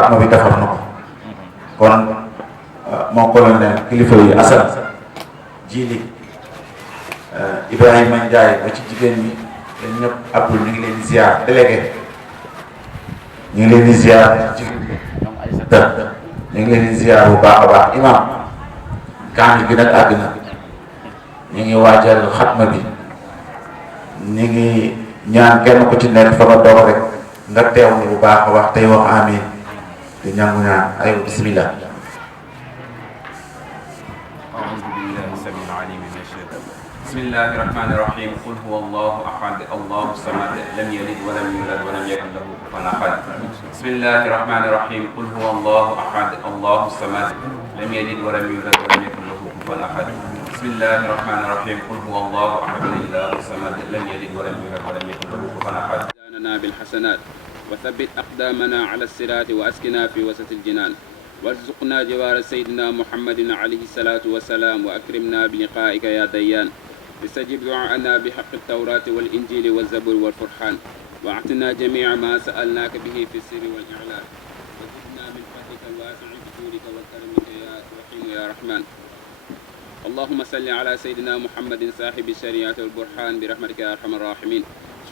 xatma bi defar na ko kon moo colonel kilifa yi Assane Jili Ibrahima Ndiaye ba ci jigéen ñi yéen ñëpp Abdou ñu ngi leen di ziar délégué ñu ngi leen di ziar jigéen ñi ñoom Aïssata ñu ngi leen di ziar bu baax a baax imam kaamil bi nag àgg na ñu ngi waajal xatma bi ñu ngi ñaan kenn ku ci nekk fa nga doog rek nga teewlu bu baax a wax tey wax amin di ñangu ñaan ay bismillah. بسم الله الرحمن الرحيم قل هو الله احد الله الصمد لم يلد ولم يولد ولم يكن له كفوا احد بسم الله الرحمن الرحيم قل هو الله احد الله الصمد لم يلد ولم يولد ولم يكن له كفوا احد بسم الله الرحمن الرحيم قل هو الله احد الله الصمد لم يلد ولم يولد ولم يكن له كفوا احد لنا بالحسنات وثبت اقدامنا على الصراط واسكنا في وسط الجنان وارزقنا جوار سيدنا محمد عليه الصلاة والسلام وأكرمنا بلقائك يا ديان استجب دعاءنا بحق التوراة والإنجيل والزبور والفرحان واعطنا جميع ما سألناك به في السر والإعلان وزدنا من فضلك الواسع بجودك وكرمك يا رحيم يا رحمن اللهم صل على سيدنا محمد صاحب الشريعة والبرهان برحمتك يا أرحم الراحمين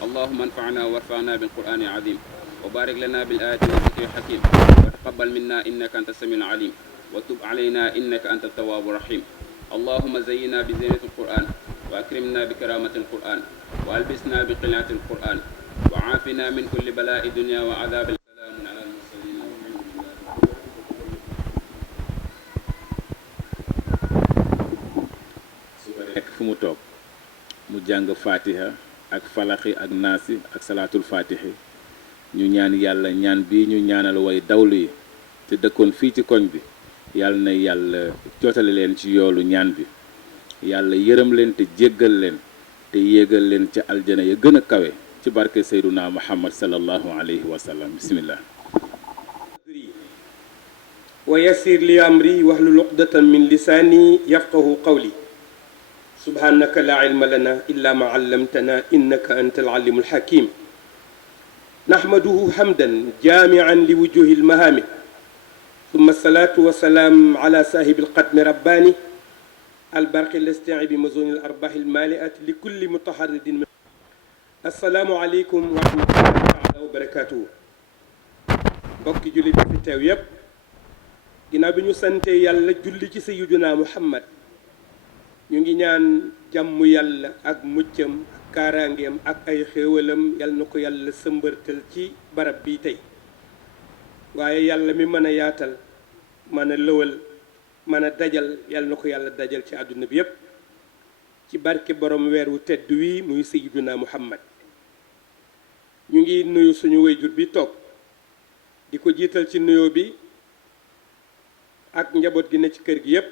اللهم انفعنا وارفعنا بالقرآن العظيم وبارك لنا بالآيات والذكر الحكيم وتقبل منا إنك أنت السميع العليم وتب علينا إنك أنت التواب الرحيم اللهم زينا بزينة القرآن وأكرمنا بكرامة القرآن وألبسنا بقناعة القرآن وعافنا من كل بلاء الدنيا وعذاب السلام على المرسلين nekk fu mu toog mu jàng fatiha ak falaxi ak naasi ak salaatul fatihi ñu ñaan yàlla ñaan bii ñu ñaanal way dawlu yi te dëkkoon fii ci koñ bi yàlla na yàlla jootale leen ci yoolu ñaan bi yàlla yërëm leen te jéggal leen te yéegal leen ca aljana ya gën a kawe ci barke Seyduna Muhammad sallallahu alayhi wa sallam bismillah wa yassir li amri wahlul uqdatan min lisaani yafqahu qawli subhanaka la ilma lana illa ma allamtana innaka anta al-alimul hakim نحمده حمدا جامعا لوجوه المهام ثم الصلاة والسلام على صاحب القدم رباني البرق الاستيعي بمزون الأرباح المالئة لكل متحرد من السلام عليكم ورحمة الله تعالى وبركاته بوكي جولي في teew yépp ginnaaw bi ñu sante yàlla julli ci sayyiduna Muhammad ñu ngi ñaan jàmm yàlla ak muccam kaaraangeem ak ay xéewalam yal na ko yàlla sëmbërtal ci barab bii tey waaye yàlla mi mën a yaatal mën a lëwal mën a dajal yal na ko yàlla dajal ci àdduna bi yépp ci barke borom weer wu tedd wi muy sayyiduna Muhammad ñu ngi nuyu suñu wayjur bi toog di ko jiital ci nuyoo bi ak njaboot gi ne ci kër gi yépp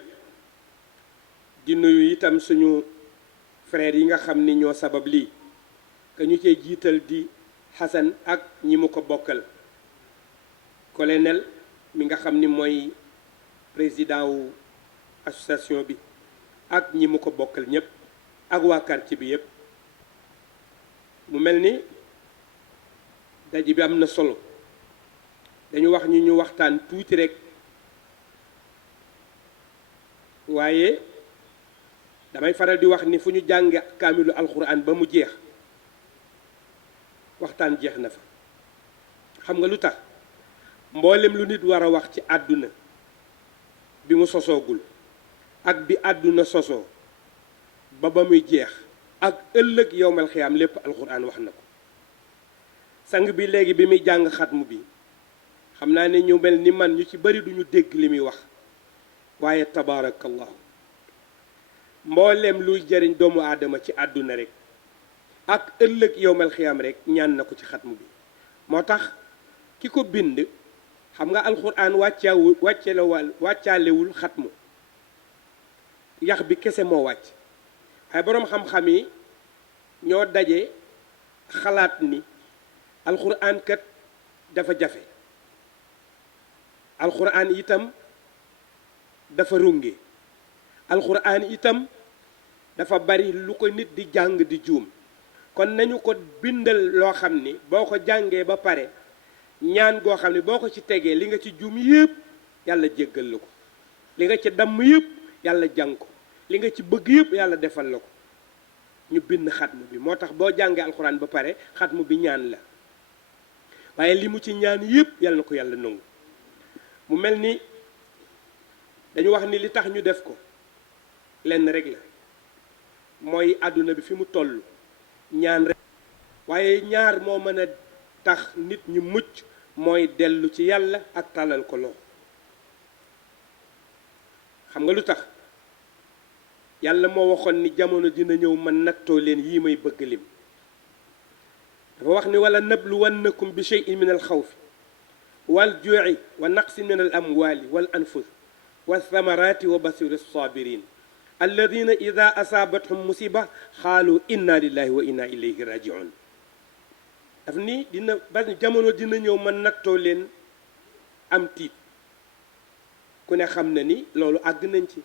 di nuyu itam suñu frère yi nga xam ni ñoo sabab lii ka ñu cee jiital di Xasan ak ñi mu ko bokkal colonel mi nga xam ni mooy président wu association bi ak ñi mu ko bokkal ñépp ak waa quartier bi yépp mu mel ni daje bi am na solo dañu wax ñu waxtaan tuuti rek waaye damay faral di wax ni fu ñu jànge kaamilu alxuraan ba mu jeex waxtaan jeex na fa xam nga lu tax mboolem lu nit war a wax ci àdduna bi mu sosoogul ak bi àdduna sosoo ba muy jeex ak ëllëg yowmal xiyaam lépp alxuraan wax na ko sang bi léegi bi muy jàng xatmu bi xam naa ne ñu mel ni man ñu ci bari duñu dégg li muy wax waaye tabaarakallahu mboolem luy jëriñ doomu aadama ci àdduna rek ak ëllëg yowmal xiyaam rek ñaan na ko ci xatmu bi moo tax ki ko bind xam nga alxuraan wàccaalewul xatmu yax bi kese moo wàcc waaye boroom xam-xam yi ñoo daje xalaat ni alxuraan kat dafa jafe alxuraan itam dafa runge alxuraan itam dafa bari lu ko nit di jàng di juum kon nañu ko bindal loo xam ni boo ko jàngee ba pare ñaan goo xam ne boo ko ci tegee li nga ci juum yëpp yàlla jéggal la ko, li nga ci damm yëpp yàlla jàng ko, li nga ci bëgg yëpp yàlla defal la ko. ñu bind xatmu bi moo tax boo jàngee alxuraan ba pare xatmu bi ñaan la, waaye li mu ci ñaan yëpp yàlla na ko yàlla nangu. mu mel ni dañu wax ni li tax ñu def ko lenn rek la, mooy àdduna bi fi mu toll ñaan rek, waaye ñaar moo mën a tax nit ñu mucc, mooy dellu ci yàlla ak tàllal ko loxo. xam nga lu tax? yàlla moo waxoon ni jamono dina ñëw man nattoo leen yii may bëgg lim. dafa wax ni wala nabluwannakum bi shay'in min al xawfi wal juu'i wa naqsin min al amwali wal anfus wa thamarati wa basiri sabirin alladina ida asaabathum musiba xaalu inna lillahi wa inna ilayhi rajiun. daf ni dina ba jamono dina ñëw man nattoo leen am tiit. ku ne xam na ni loolu àgg nañ ci.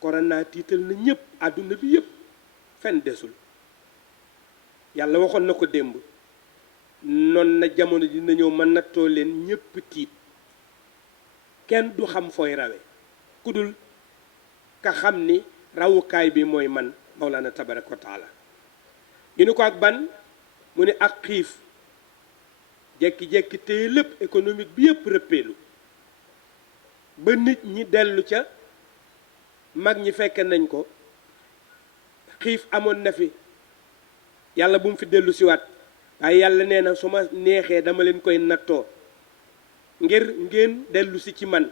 korona tiital na ñëpp, àdduna bi yëpp, fenn desul. yàlla waxoon na ko démb, noon na jamono dina ñëw man nattoo leen ñëpp tiit, kenn du xam fooy rawe ku dul ka xam ni rawukaay bi mooy man Mawlana tabaraka wa taala. ñu ni ko ak ban, mu ne ak xiif, jekki-jekki téye lépp, économique bi yëpp rëppeelu ba nit ñi dellu ca mag ñi fekk nañ ko. xiif amoon na fi, yàlla bu mu fi dellu siwaat, waaye yàlla nee na su ma neexee dama leen koy nattoo ngir ngeen dellu si ci man.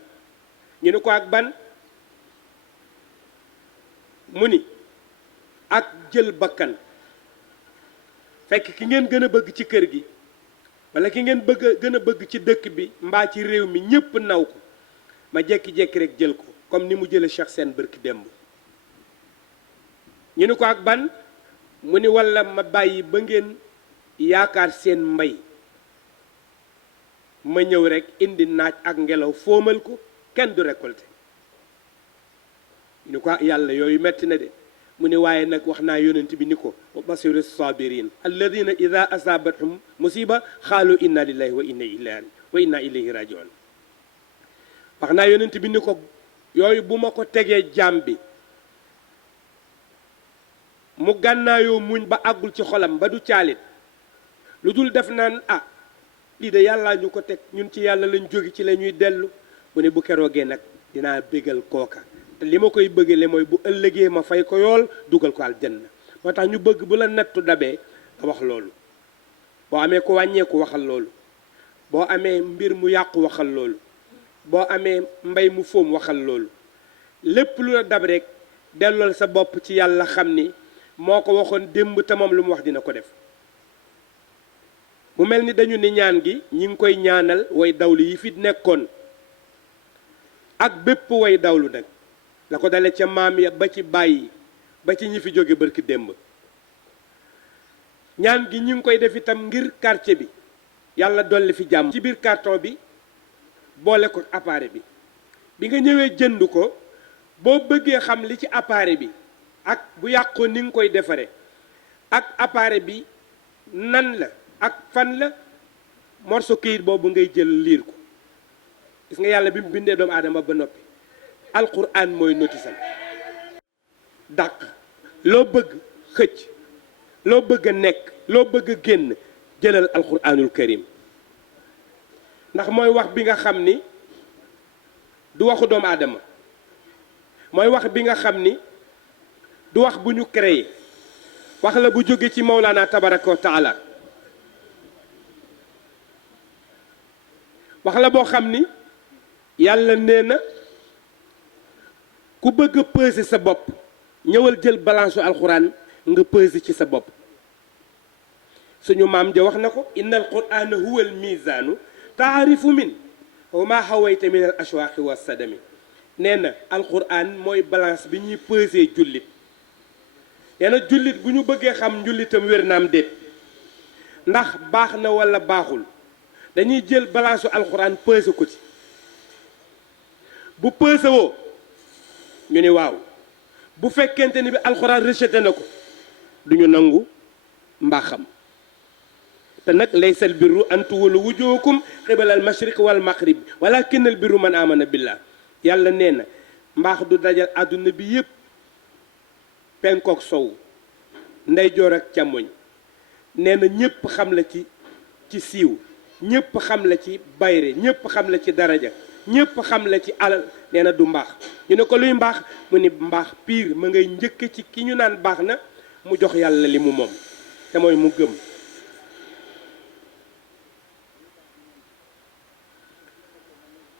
ñu ni ko ak ban, mu ni ak jël bakkan, fekk ki ngeen gën a bëgg ci kër gi wala ki ngeen gën a bëgg ci dëkk bi mbaa ci réew mi ñépp naw ko, ma jekki-jekki rek jël ko comme ni mu jële Cheikh Sène bërki démb. ñu ni ko ak ban, mu ni walla ma bàyyi ba ngeen yaakaar seen mbay, ma ñëw rek indi naaj ak ngelaw foomal ko, kenn du récolté. ñu ni ko yàlla yooyu metti na de, mu ni waaye nag wax naa yonent bi ni ko wa basiru sabirin alladina ida asabathum musiba xaalu inna lillahi wa inna ilayhi rajiun. wax naa yonent bi ni ko yooyu bu ma ko tegee jaam bi mu gànnaayoo muñ ba àggul ci xolam ba du caalit, lu dul def naan lii de yàllaa ñu ko teg, ñun ci yàlla lañ jóge, ci la ñuy dellu. mu ne bu keroogee nag dinaa bégal kooka, te li ma koy bëggale mooy bu ëllëgee ma fay ko yool dugal ko aljanna. moo tax ñu bëgg bu la nattu dabee nga wax loolu. boo amee ko wàññeeku waxal loolu, boo amee mbir mu yàqu waxal loolu, boo amee mbay mu fóom waxal loolu. lépp lu la dab rek dellool sa bopp ci yàlla, xam ni moo ko waxoon démb te moom lu mu wax dina ko def. mu mel ni dañu ni ñaan gi ñi ngi koy ñaanal way dawlu yi fi nekkoon ak bépp way dawlu nag, la ko dale ca maam ya ba ci bàyyi ba ci ñi fi jóge bërki démb. ñaan gi ñi ngi koy def itam ngir quartier bi yàlla dolli fi jàmm. ci biir carton bi boole ko appareil bi nga ñëwee jënd ko, boo bëggee xam li ci appareil bi ak bu yàqoo ni nga koy defare ak appareil bi nan la ak fan la, morceau këyit boobu ngay jël liir ko. gis nga yàlla bi mu bindee doomu aadama ba noppi, alquran mooy notisam. dàq loo bëgg xëcc, loo bëgg a nekk, loo bëgg a génn, jëlal alquranul karim, ndax mooy wax bi nga xam ni du waxu doomu aadama, mooy wax bi nga xam ni du wax bu ñu créé, wax la bu jóge ci Mawlana tabaraka wa taala. wax la boo xam ni yàlla nee na ku bëgg a peser sa bopp ñëwal jël balance alxuraan nga peser ci sa bopp. suñu maam ja wax na ko, inna alqurana huwa almizaanu taarifu min wa ma hawayta min al ashwaaqi wa sadami. nee na alquran mooy balance bi ñuy peser jullit. nee na jullit bu ñu bëggee xam njullitam wér naam déet, ndax baax na wala baaxul, dañuy jël balance su alxuraan peese ko ci. bu peese woo ñu ni waaw, bu fekkente ni bi alxuraan rejeté na ko duñu nangu mbaaxam. te nag laysa al birru an tuwallu wujuhakum qibala al mashriq wal maghrib walakin al birru man amana billah yàlla nee na mbaax du dajal àdduna bi yépp penkook sow ndeyjoor ak càmmoñ nee na ñépp xam la ci siiw ñépp xam la ci bayre ñépp xam la ci daraja ñépp xam la ci alal nee na du mbaax ñu ne ko luy mbaax mu ni mbaax piir ma ngay njëkk ci ki ñu naan baax na mu jox yàlla li mu moom te mooy mu gëm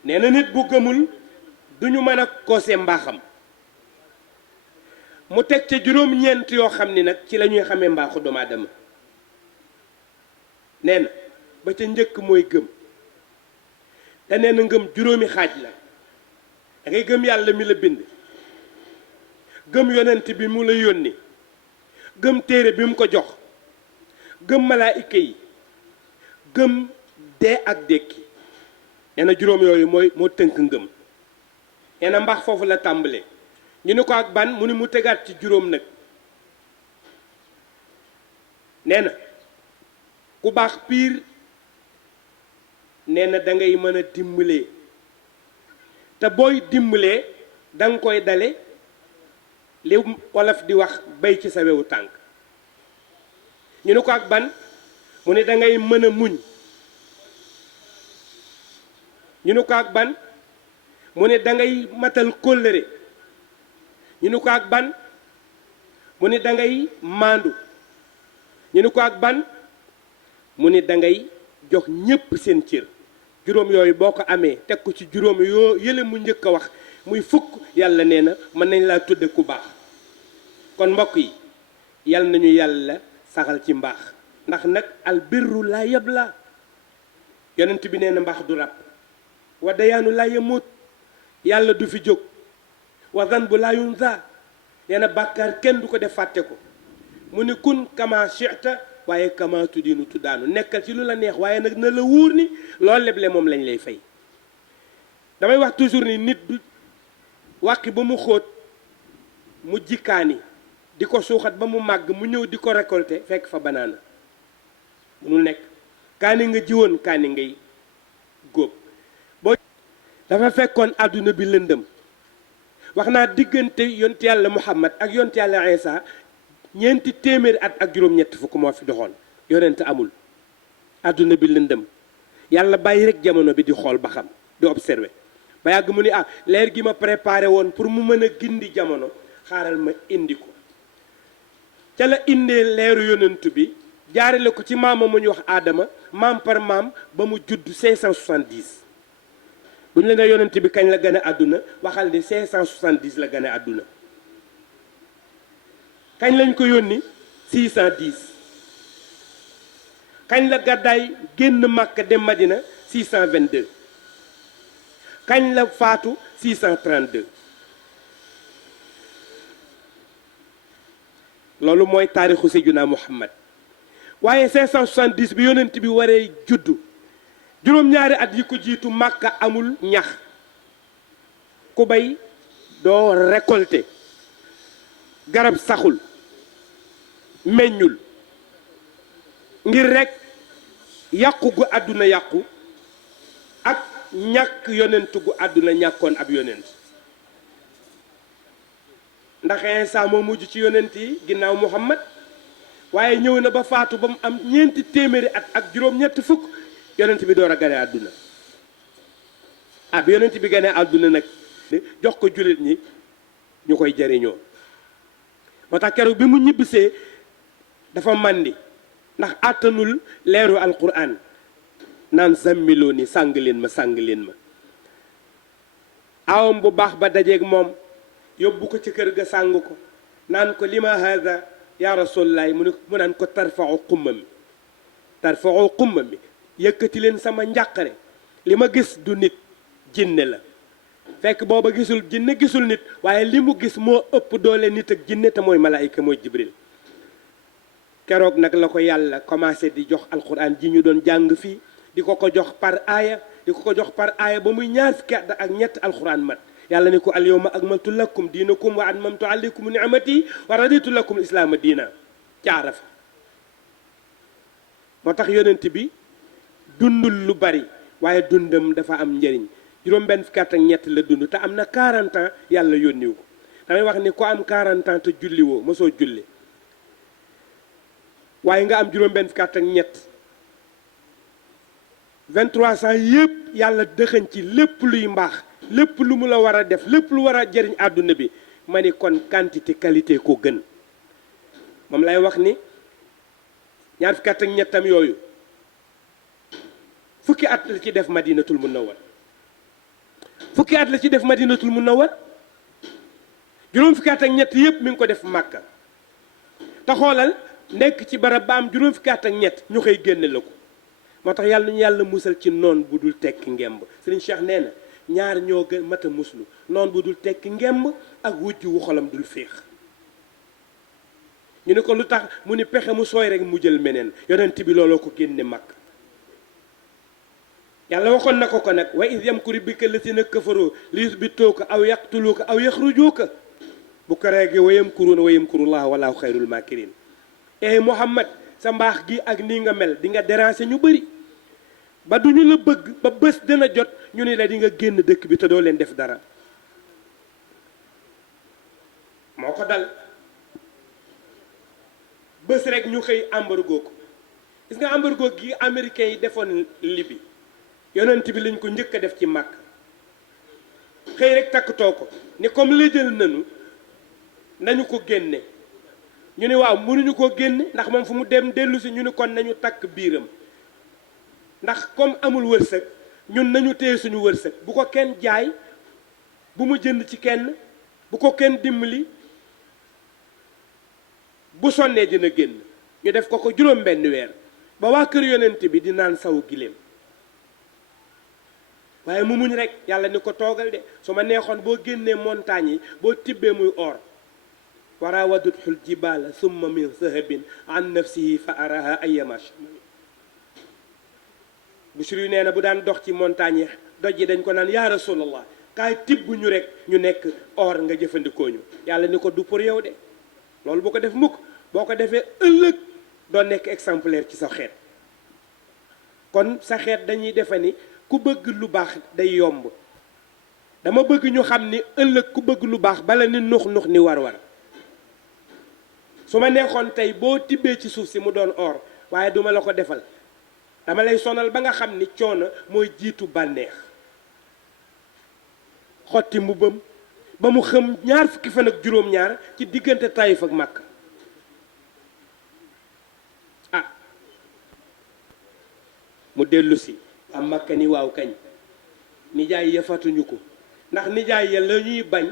nee na nit bu gëmul duñu mën a koose mbaaxam mu teg ca juróom-ñeent yoo xam ni nag ci la ñuy xamee mbaaxu doomu aadama nee na ba ca njëkk mooy gëm te nee na ngëm juróomi xaaj la da ngay gëm yàlla mi la bind gëm yonent bi mu la yónni gëm téere bi mu ko jox gëm malaayika yi gëm dee ak dékki nee na juróom yooyu moo tënk ngëm nee na mbaax foofu la tàmbalee ñu ne ko ak ban mu ni mu tegaat ci juróom nag nee na ku baax piir nee na da ngay mën a dimbalee te booy dimbalee da nga koy dale li wolof di wax bay ci sa wewu tànk ñu ne ko ak ban mu ne da ngay mën a muñ ñu ne ko ak ban mu ne da ngay matal kóllëre ñu ne ko ak ban mu ne da ngay maandu ñu ne ko ak ban mu ne da ngay jox ñépp seen cër juróom yooyu boo ko amee teg ko ci juróom yoo yële mu njëkk a wax muy fukk yàlla nee na mën nañ laa tudde ku baax kon mbokk yi yal nañu yàlla saxal ci mbaax ndax nag al birru laa yabla yonent bi nee na mbaax du rab wa dayaanu laa yamut yàlla du fi jóg wa zanbu laa yunsa nee na bàkkaar kenn du ko def fàtte ko mu ni kun kama shi'ta waaye kama tuddiinu tuddaanu nekkal ci lu la neex waaye nag na la wóor ni loolu leble moom lañ lay fay damay wax toujours ni nit du wàqi ba mu xóot mu jikkaani di ko suuxat ba mu màgg mu ñëw di ko récolter fekk fa banaana munul nekk kaani nga jiwoon kaani ngay góob boo dafa fekkoon àdduna bi lëndëm wax naa diggante yonent yàlla Muhammad ak yonent yàlla Isa ñeenti téeméeri at ak juróom-ñett fukk moo fi doxoon yonent amul àdduna bi lëndëm yàlla bàyyi rek jamono bi di xool ba xam di observer ba yàgg mu ni leer gi ma préparé woon pour mu mën a gindi jamono xaaral ma indi ko ca la indee leeru yonent bi jaarale ko ci maama mu ñu wax aadama maam par maam ba mu judd 570 bu ñu la nee yonent bi kañ la gën a àdduna waxal ni 570 la gën a àdduna kañ lañ ko yónni 610 kañ la gàddaay génn Màkka dem Madina 622 kañ la faatu 632 loolu mooy taarixu Seydina Muhammad waaye 570 bi yonent bi waree juddu juróom-ñaari at yi ko jiitu Màkka amul ñax ku bay doo récolter garab saxul meññul ngir rekk yàqu gu àdduna yàqu ak ñàkk yonent gu àdduna ñàkkoon ab yonent ndax Iisaa moo mujj ci yonent yi ginnaaw Muhammad waaye ñëw na ba faatu ba mu am ñeenti téeméeri at ak juróom-ñett fukk yonent bi door a gane àdduna bi yonent bi gane àdduna nag jox ko jullit ñi ñu koy jariñoo moo tax keroog bi mu ñibbisee dafa màndi ndax àttanul leeru alquran naan zammiloo ni sàng leen ma awam bu baax ba dajeeg moom yóbbu ko ci kër ga sàng ko naan ko lima haada ya rasulullahi mu naan ko tarfau xumma mi yëkkati leen sama njàqare li ma gis du nit jinne la fekk booba gisul jinne gisul nit waaye li mu gis moo ëpp doole nit ak jinne te mooy malaayika mooy jibril keroog nag la ko yàlla commencé di jox alquran ji ñu doon jàng fii di ko jox par aaya ba muy ñaar fukki at ak ñett alquran mat yàlla ni ko al yawma akmaltu lakum diinakum wa atmamtu alaykum ni'mati wa raditu lakum islaama diina ca Arafa moo tax yonent bi dundul lu bari waaye dundam dafa am njëriñ juróom benn fukki at ak ñett la dund te am na 40 ans yàlla yónniwu ko damay wax ni ko am 40 ans te julli woo mosoo julli waaye nga am juróom benn fukki at ak ñett 23 ans yëpp yàlla dëxañ ci lépp luy mbaax lépp lu mu la war a def lépp lu war a jëriñ àdduna bi ma ni kon quantité qualité ko gën moom lay wax ni ñaar fukki at ak ñettam yooyu fukki at la ci def madinatul munawwar fukki at la ci def madinatul munawwar juróom fukki at ak ñett yëpp mi ngi ko def màkka te xoolal nekk ci barab ba am juróom fukki at ak ñett ñu xëy génne la ko moo tax yàlla ñu yàlla musal ci noon bu dul tekki ngemb Serigne Cheikh nee na ñaar ñoo gën mat a muslu noon bu dul tekki ngemb ak wujj wu xolam dul féex ñu ne ko lu tax mu ni pexe mu sooy rek mu jël meneen yonent bi looloo ko génne mag yàlla waxoon na ko ko nag wa id yamkuru bika llaziina kafaroo li yusbituuka aw yaqtuluuka aw yaxrujuuka bu ko reegee wa yamkuruuna wa yamkurullaahu wallaahu xayrul maakiriin Muhammad sa mbaax gi ak nii nga mel di nga déranger ñu bëri ba duñu la bëgg ba bés dana jot ñu ni la di nga génn dëkk bi te doo leen def dara moo ko dal bés rek ñu xëy embargo ko gis nga embargo gi américains yi defoon Libi yonent bi lañ ko njëkk a def ci màkk xëy rek takkatoo ko ni comme léjal nañu ko génne ñu ni waaw mënuñu koo génne ndax moom fu mu dem dellu si ñu ni kon nañu takk biiram ndax comme amul wërsëg ñun nañu téye suñu wërsëg bu ko kenn jaay bu mu jënd ci kenn bu ko kenn dimbali bu sonnee dina génn ñu def ko juróom benn weer ba waa kër yonent bi di naan sawu giléem waaye mu muñ rek yàlla ni ko toogal de su ma neexoon boo génnee montagne yi boo tibbee muy or waraawaduthu ljibaala summa min zahabin an nafsihi fa araha ayyama shamami Busiri yu nee na bu daan dox ci montagne yi doj yi dañ ko naan yaa rasulallah kaay tibb ñu rek ñu nekk or nga jëfandikoo ñu yàlla ni ko du pour yow de loolu boo ko def mukk boo ko defee ëllëg doo nekk exemplaire ci sa xeet kon sa xeet dañuy defe ni ku bëgg lu baax day yomb dama bëgg ñu xam ni ëllëg ku bëgg lu baax bala ni nux ni war su ma neexoon tey boo tibbee ci suuf si mu doon or waaye duma la ko defal dama lay sonal ba nga xam ni coono mooy jiitu bànneex xotti mbubbam ba mu xam ñaar fukki fan ak juróom-ñaar ci diggante Taïf ak Makka mu dellu si am Makka ni waaw kañ nijaay ya fatuñu ko ndax nijaay ya la ñuy bañ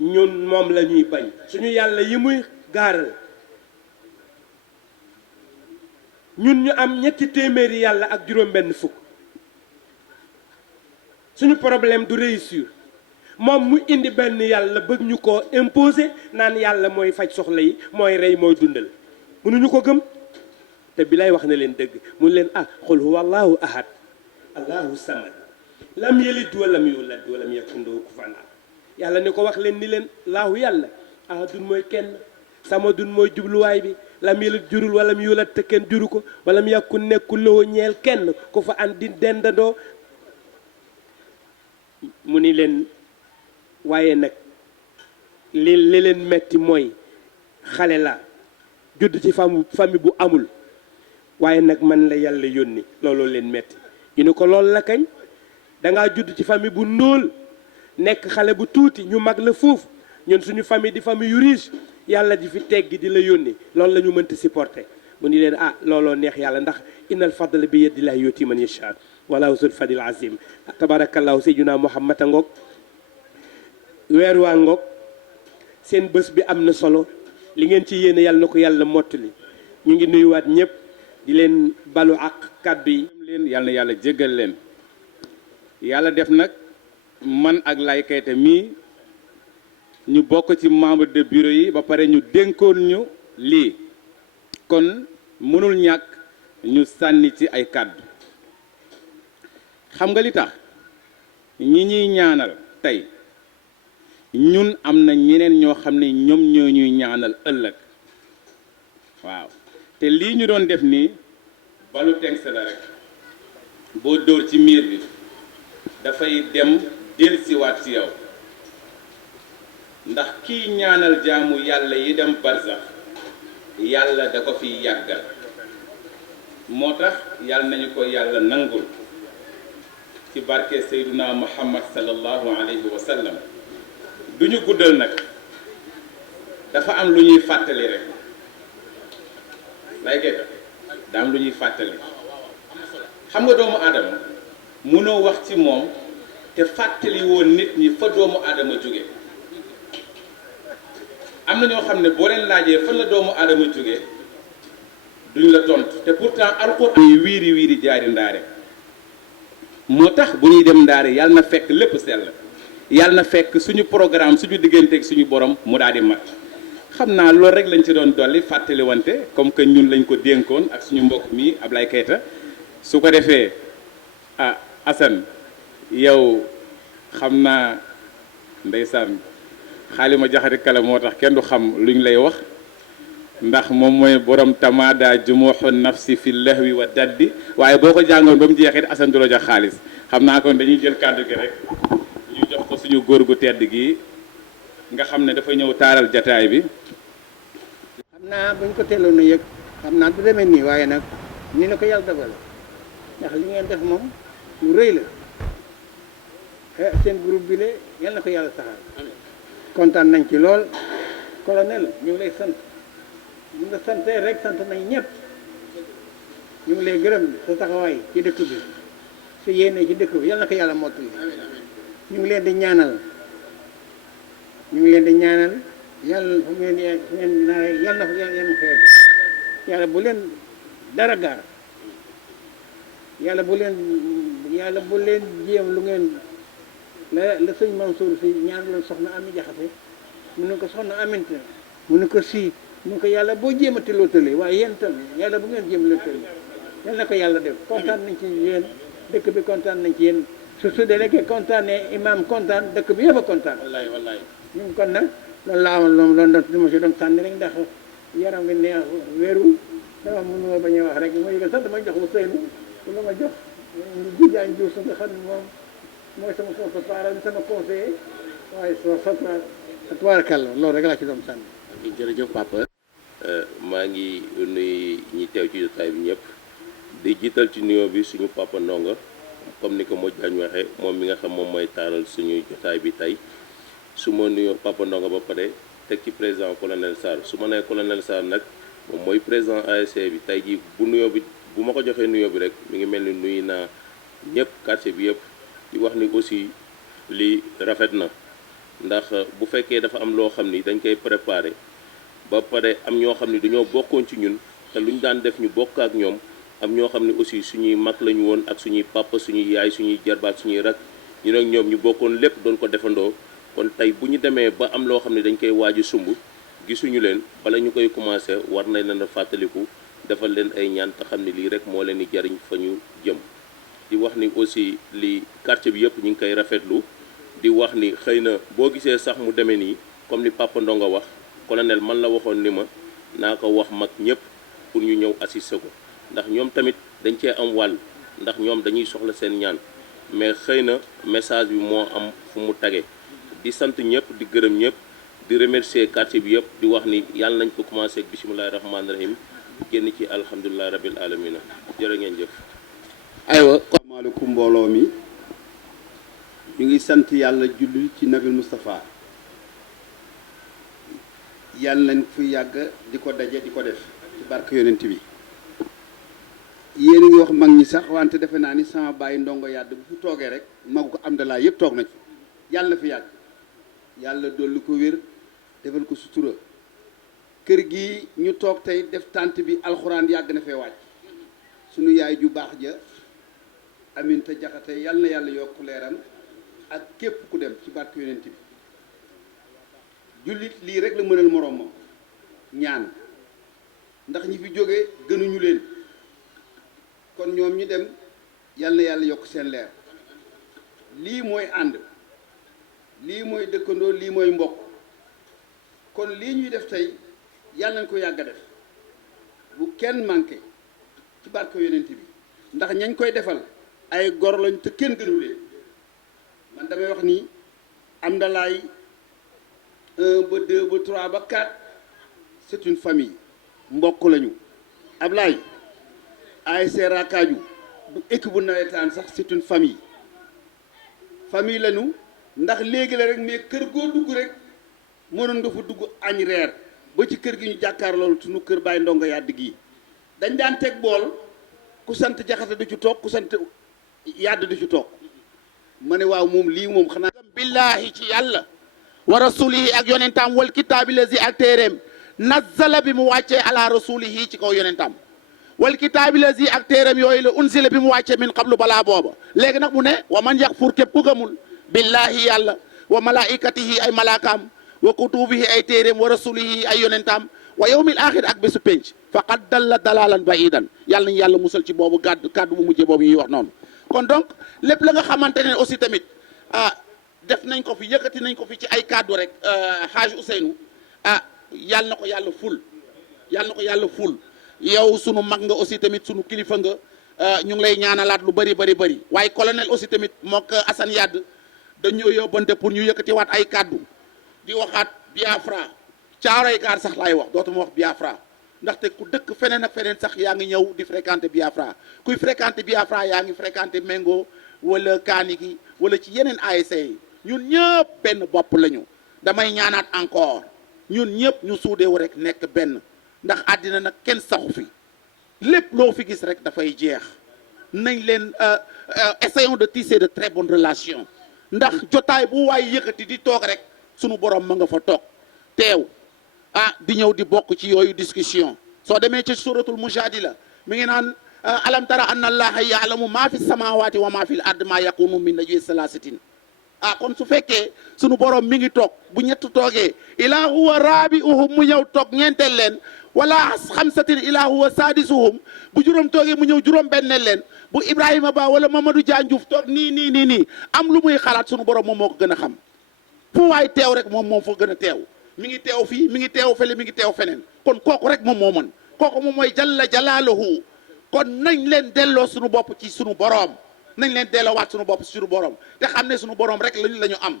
ñun moom la ñuy bañ suñu yàlla yi muy gaaral ñun ñu am ñetti téeméeri yàlla ak juróom-benn fukk suñu problème du réussir moom mu indi benn yàlla bëgg ñu ko imposer naan yàlla mooy faj soxla yi mooy rey mooy dundal mënuñu ko gëm te bi lay wax na leen dëgg mu leen qul huwa allahu ahad allahu samad lam yalid walam yulad walam yakun lahu kufuwan ahad yàlla ni ko wax leen ni leen laahu yàlla ahadun mooy kenn samadun mooy jubluwaay bi lam yalid jurul walam yulad te kenn juru ko walam yakun nekkul lahu ñeel kenn ku fa an di dendandoo mu ni leen waaye nag li leen metti mooy xale la judd ci famille bu amul waaye nag man la yàlla yónni looloo leen metti ñu ni ko loolu la kañ dangaa judd ci famille bu ndóol nekk xale bu tuuti ñu mag la foofu ñun suñu famille di famille yu riche yàlla di fi teggi di la yónni loolu la ñu mënta supporter mu ni leen looloo neex yàlla ndax innal fadla bi yadillahi yuti man yasha walaahu zul fadlil azim tabarakallahu sayyidina muhammad a ngoog weer waa ngoog seen bés bi am na solo li ngeen ci yéene yàlla na ko yàlla mottali ñu ngi nuyuwaat ñëpp di leen balu ak kàddu yi leen yàlla na yàlla jéggal leen yàlla def nag man ak Laye Keita mii ñu bokk ci membre de bureau yi ba pare ñu dénkoon ñu lii kon mënul ñàkk ñu sànni ci ay kàddu xam nga li tax ñi ñuy ñaanal tey ñun am na ñeneen ñoo xam ne ñoom ñoo ñuy ñaanal ëllëg waaw te lii ñu doon def nii balu tengse la rek boo dóor ci miir bi dafay dem dellusiwaat ci yow ndax kiy ñaanal jaamu yàlla yi dem barzax yàlla da ko fi yàggal moo tax yàlla nañu ko yàlla nangul ci barke Seyduna Muhammad sallallahu alayhi wa sallam du ñu guddal nag dafa am lu ñuy fàttali rek lay geta da am lu ñuy fàttali xam nga doomu aadama mënoo wax ci moom te fàttali woon nit ñi fa doomu aadama jóge am na ñoo xam ne boo leen laajee fan la doomu aadama jóge duñ la tontu te pourtant alxuraan yi wiiri wiiri jaari ndaare moo tax bu ñuy dem ndaare yàlla na fekk lépp sell yàlla na fekk suñu programme suñu digganteeg suñu borom mu daal di mat xam naa loolu rek lañ ci doon dolli fàttali wante comme que ñun lañ ko dénkoon ak suñu mbokk mi Ablaye Keita su ko defee ah Assane yow xam naa ndeysaan xaalima jaxati kala moo tax kenn du xam luñ lay wax ndax moom mooy borom tamada jumuxu nafsi fi lahwi wa daddi waaye boo ko jàngoon ba mu jeexit Assane du la jox xaalis xam naa kon dañuy jël kàddu gi rek ñu jox ko suñu góor gu tedd gi nga xam ne dafa ñëw taaral jataay bi. xam naa buñ ko teeloon a yëg xam naa du demee nii waaye nag ni la ko yàlla dogale ndax li ngeen def moom lu rëy la seen groupe bi le yal na ko yàlla saxal kontaan nañ ci lool colonel ñu ngi lay sant ñu nga santee rek sant nañ ñëpp ñu ngi lay gërëm sa taxawaay ci dëkk bi sa yéene ci dëkk bi yal na ko yàlla mottali ñu ngi leen di ñaanal yàlla fu ngeen naa yàlla na fa yàlla xeer yàlla bu leen dara gaar yàlla bu leen jéem lu ngeen la sëñ Mansour si ñaan loon soxna Ami Jaxate mu ne ko soxna Aminta mu ne ko si mu ne ko yàlla boo jéem a tëloo tëlee waaye yéen tam yàlla bu ngeen jéem la tëlee yal na ko yàlla def kontaan nañ ci yéen dëkk bi kontaan nañ ci yéen su délégué kontaanee imam kontaan dëkk bi yëpp a kontaan wallaay ñun kon nag loolu laa amoon loolu doon li ma si doon sànni rek ndax yaram nga neex wéeru dama mënu ma bañ a wax rek ma yëgal sax dama jox Ousseynou lu ma jox ñu jijaañ Diouf nga xam ne moom mooy sama paral sama conseiller waaye sa tubaarkàlla loolu rek laa ci doon sànni. jërëjëf papa maa ngi nuyu ñi teew ci jotaay bi ñëpp di jiital ci nuyoo bi suñu papa Ndongo comme ni ko Modou Diagne waxee moom mi nga xam moom mooy taaral suñu jotaay bi tey su ma nuyoo papa Ndongo ba pare teg ci président colonel Sarr su ma nee colonel Sarr nag moom mooy président ASC bi tey jii bu nuyoo bi bu ma ko joxee nuyoo bi rek mi ngi mel ni nuyu naa ñëpp quartier bi yëpp di wax ni aussi li rafet na ndax bu fekkee dafa am loo xam ni dañ koy préparer ba pare am ñoo xam ni dañoo bokkoon ci ñun te lu ñu daan def ñu bokk ak ñoom am ñoo xam ne aussi suñuy mag lañu woon ak suñuy papa suñuy yaay suñuy jarbaat suñuy rak ñu nag ñoom ñu bokkoon lépp doon ko defandoo kon tey bu ñu demee ba am loo xam ne dañ koy waaju sumb gisuñu leen bala ñu koy commencé war nañ leen a fàttaliku defal leen ay ñaan te xam ne lii rek moo leen di jariñ fa ñu jëm di wax ni aussi li quartier bi yëpp ñu ngi koy rafetlu di wax ni xëy na boo gisee sax mu demee nii comme li Papa Ndongo wax colonel man la waxoon ni ma naa ko wax mag ñëpp pour ñu ñëw assister ko ndax ñoom tamit dañ cee am wàll ndax ñoom dañuy soxla seen ñaan mais xëy na message bi moo am fu mu tage di sant ñëpp di gërëm ñëpp di remercier quartier bi yëpp di wax ni yàlla nañ ko commencé ak bisimilahi rahmaani rahim génn ci alhamdulilah rabil alamina jërë ngeen jëf. aywa asalaamaaleykum mbooloo mi ñu ngi sant yàlla julli ci nabil Moustapha yàlla nañ fi yàgg di ko daje di ko def ci barke yonent bi yéen a ngi wax mag ñi sax wante defe naa ni sama bàyyi ndongo yàdd bu fi toogee rek magu ko am dalaa yëpp toog na ci yàlla na fi yàgg yàlla dolli ko wér defal ko sutura kër gi ñu toog tey def tànt bi alxuraan yàgg na fee wàcc sunu yaay ju baax ja Aminta Jaxate yàlla na yàlla yokk leeram ak képp ku dem ci barke yonent bi jullit lii rek la mënal moroomam ñaan ndax ñi fi jóge gënuñu leen kon ñoom ñu dem yàlla na yàlla yokk seen leer lii mooy ànd lii mooy dëkkandoo lii mooy mbokk kon lii ñuy def tey yàlla nañ ko yàgg a def bu kenn manqué ci barke yonent bi ndax ñañ koy defal ay gor lañ te kenn gënu leen man damay wax ni am na laay 1 ba 2 ba 3 ba 4 c'est une famille mbokk lañu Ablaye ASC Rakaju bu équipe bu nawetaan sax c'est une famille lañu ndax léegi la rek mais kër goo dugg rek mënoon nga fa dugg añ reer ba ci kër gi ñu jàkkaar loolu suñu kër Baye Ndongo Yàdd gi dañ daan teg bool ku sant Jaxate du ci toog ku sant Yàdd du ci toog ma ne waaw moom lii moom xanaa billahi ci yàlla wa rasulihi ak yonentam wal kitaabi lazi ak téeréem nazzala bi mu wàccee ala rasulihi ci kaw yonentam wal kitaabi lazi ak téeréem yooyu la unzila bi mu wàccee min qablu balaa booba léegi nag mu ne wa man yakfur képp ku gëmul billahi yàlla wa malaikatihi ay malaakaam wa kutubihi ay téeréem wa rasulihi ay yonentam wa yawmil axir ak bésu penc faqad dalla dalalan baidan yàlla nañu yàlla musal ci boobu kàddu bu mujjee boobu ñuy wax noonu kon donc lépp la nga xamante ne aussi tamit def nañ ko fi yëkkati nañ ko fi ci ay kàddu rek Haaj Ousseynou yàlla na ko yàlla ful yàlla na ko yàlla ful yow sunu mag nga aussi tamit sunu kilifa nga ñu ngi lay ñaanalaat lu bëri waaye colonel aussi tamit mook Assane Yadd dañoo yóbbante pour ñu yëkkati waat ay kàddu di waxaat Biafra Caaroy Gaar sax laay wax dootuma wax Biafra ndaxte ku dëkk feneen ak feneen sax yaa ngi ñëw di fréquenter Biafra kuy fréquenter Biafra yaa ngi fréquenter Mengo wala Kaniki wala ci yeneen ASC yi ñun ñëpp benn bopp lañu damay ñaanaat encore ñun ñëpp ñu suudeewu rek nekk benn ndax àddina nag kenn saxu fi lépp loo fi gis rek dafay jeex nañ leen essayons de tisser de très bonnes relations ndax jotaay bu waay yëkkati di toog rek sunu borom ma nga fa toog teew di ñëw di bokk ci yooyu discussion soo demee ci suratul mujadila mi ngi naan alam tara anna allaha yaalamu maa fi samawati wa maa fi l ard maa yakunu min najwi salasatin kon su fekkee sunu borom mi ngi toog bu ñett toogee ilaa huwa raabiuhum mu ñëw toog ñeenteel leen wala xamsatin ilaa huwa saadisuhum bu juróom toogee mu ñëw juróom benneel leen bu Ibrahima Ba wala Mamadou Diandiouf toog nii am lu muy xalaat sunu borom moom moo ko gën a xam fu waay teew rek moom fa gën a teew mi ngi teew fii mi ngi teew fële mi ngi teew feneen kon kooku rek moom moo mën kooku moom mooy jalla jalaaluhu kon nañ leen delloo sunu bopp ci sunu borom nañ leen delloowaat sunu bopp ci sunu borom te xam ne sunu borom rek la ñu am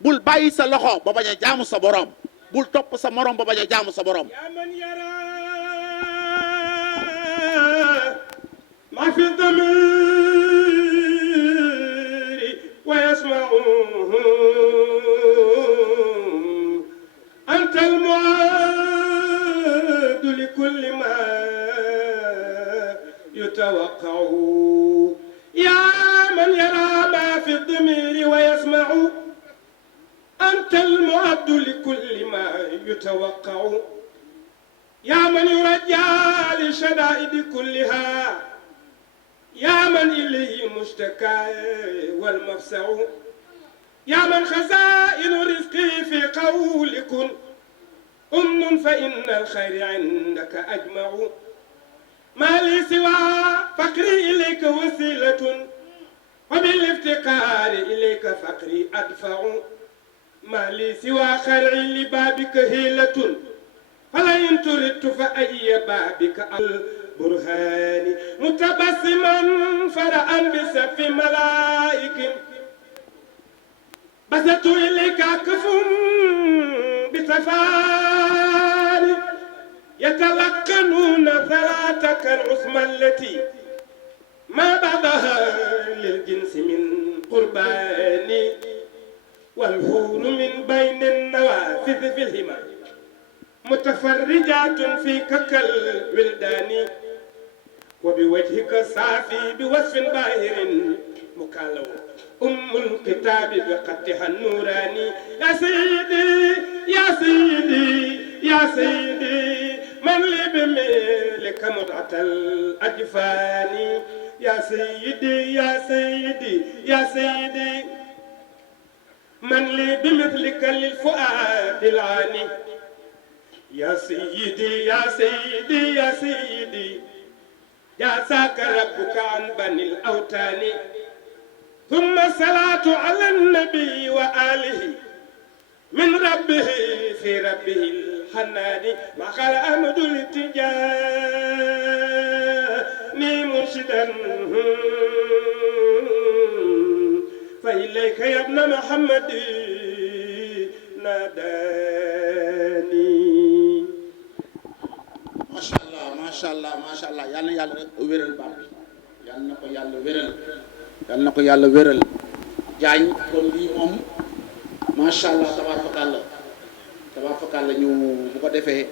bul bàyyi sa loxo ba bañ a jaamu sa borom bul topp sa morom ba bañ a jaamu sa borom. yaa man yara ma fi damiri wa yasma'u anta al-mu'addu li kulli ma yutawaqqa'u yaa man yara ma fi damiri wa yasma'u أنت المعد لكل ما يتوقع يا من يرجى للشدائد كلها يا من إليه المشتكى والمفزع يا من خزائن رزقي في قول كن فإن الخير عندك أجمع ما لي سوى فقري إليك وسيلة وبالافتقار إليك فقري أدفع ما لي سوى خرعي لبابك هيلة فلا إن تردت فأي بابك البرهان متبسما فرأى بسف ملائك بسطت إليك أكف بتفاني يتلقنون ثلاثك العثمى التي ما بعدها للجنس من قربان والهور من بين النوافذ في الهمة متفرجات فيك كالولدان وبوجهك صافي بوصف باهر مكالو الكتاب بقدها النوراني يا سيدي يا سيدي يا سيدي من لي بملك متعة الأجفان يا سيدي يا سيدي يا سيدي من لي بمثلك للفؤاد العاني يا سيدي يا سيدي يا سيدي يا ساك ربك عن بني الأوتان ثم الصلاة على النبي وآله من ربه في ربه الحنان ما قال أحمد الاتجاه جعلتني مرشدا فإليك يا ابن محمد ناداني. ما شاء الله ما شاء الله ما شاء الله yal na yàlla wéral baat bi yal na ko yàlla wéral yal na ko yàlla wéral jaañ kon lii moom macha allah tabaarkalla ñu bu ko defee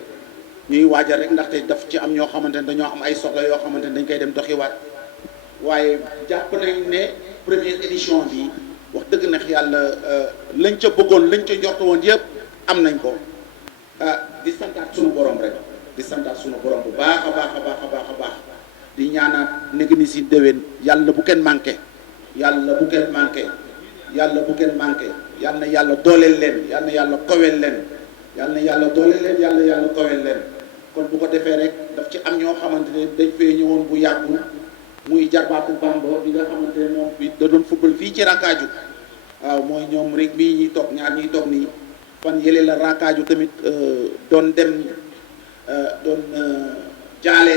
ñuy waajal rek ndaxte daf ci am ñoo xamante ne dañoo am ay soxla yoo xamante ne dañ koy dem doxiwaat waaye jàpp nañ ne première édition bi wax dëgg neex yàlla lañ ca bëggoon lañ ca njort woon yëpp am nañ ko di santaat sunu borom rek di santaat sunu borom bu baax a baax a baax a baax a baax di ñaanaat nekk ni si déwén yàlla bu kenn manqué yàlla bu kenn manqué yàlla bu kenn manqué yàlla na yàlla dooleel leen yàlla na yàlla kowel leen yàlla na yàlla dooleel leen yàlla na yàlla kowel leen kon bu ko defee rek daf ci am ñoo xamante ne dañ fee ñëwoon bu yàggul muy jarbaatu Bamba bi nga xamante ne moom bi da doon football fii ci Rakkaaju waaw mooy ñoom rek mii ñuy toog ñaar ñuy toog nii fan yële la Rakkaaju tamit doon dem doon jaale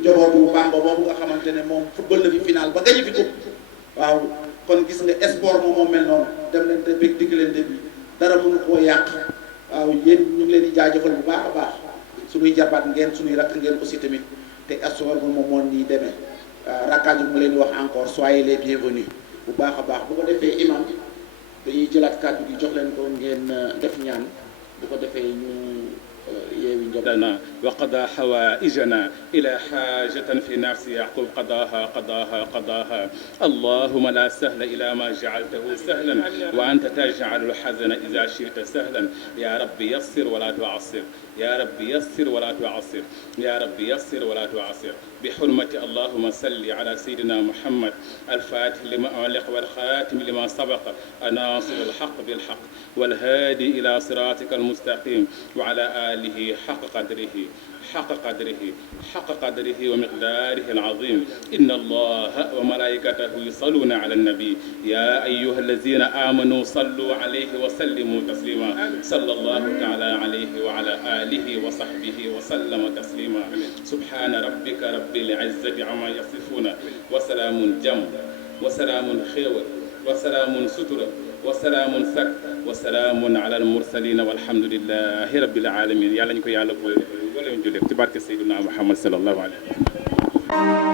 njabootu Bamba boobu nga xamante ne moom football na fi final ba gañe fi ko waaw kon gis nga sport moom mel noonu dem leen te bég digg leen déglu dara mënu koo yàq waaw yéen ñu ngi leen di jaajëfal bu baax a baax suñuy jarbaat ngeen suñuy rakk ngeen aussi tamit te sport moom moom nii demee Rakkaaju mu leen di wax encore soyez les bienvenus bu baax a baax bu ko defee imam dañuy jëlaat kàddu gi jox leen ko ngeen def ñaan bu ko defee ñu yeewi njaboot لنا وقضى حوائجنا إلى حاجة في نفس يعقوب قضاها اللهم لا سهل إلى ما جعلته سهلا وأنت تجعل الحزن إذا شئت سهلا يا رب يسر ولا تعسر يا رب يسر ولا تعسر يا رب يسر ولا تعسر بحرمة اللهم صل على سيدنا محمد الفاتح لما أغلق والخاتم لما سبق ناصر الحق بالحق والهادي إلى صراطك المستقيم وعلى آله حق قدره ومقداره العظيم إن الله وملائكته يصلون على النبي يا أيها الذين آمنوا صلوا عليه وسلموا تسليما صلى الله تعالى عليه وعلى آله وصحبه وسلم تسليما سبحان ربك رب العزة عما يصفون وسلام جم وسلام خير وسلام ستر وسلام سك وسلام على المرسلين والحمد لله رب العالمين يالا نكو يالا بولé ci barke Seydina Muhammad sallallahu alayhi wa sallam